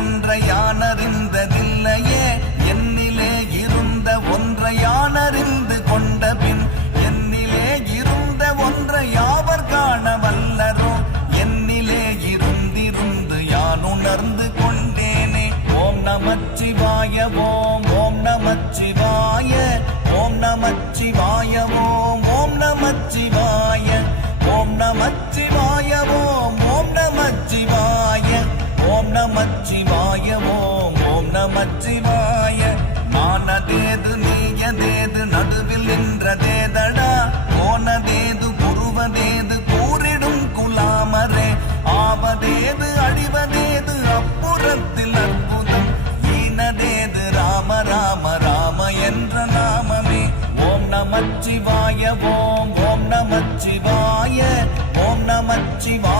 ஒன்றை யானறிந்ததில்லையே என்னிலே இருந்த ஒன்றை யானறிந்து கொண்ட பின் என்னிலே இருந்த ஒன்றை யாவர் காண வல்லரோ என்னிலே இருந்திருந்து யான் உணர்ந்து கொண்டேனே. ஓம் நமச்சிவாய ஓம் ஓம் நமச்சிவாய ஓம் நமச்சிவாய ஓம் ஓம் நமச்சிவாய ஓம் நமச்சிவாய ஓம் ஓம் நமச்சிவாய ஓம் நமச்சிவாய ஓம் ஓம் நமச்சிவாய. நானதேது நீயதேது நடுவில் நின்றதேதடா போனதேது புருவதேது கூறிடும் குலாமரே ஆவதேது அழிவதேது அப்புறத்தில் அற்புதம் ஈனதேது ராம ராம ராம என்ற நாமமே. ஓம் நமச்சிவாய ஓம் ஓம் நமச்சிவாய ஓம் நமச்சிவாய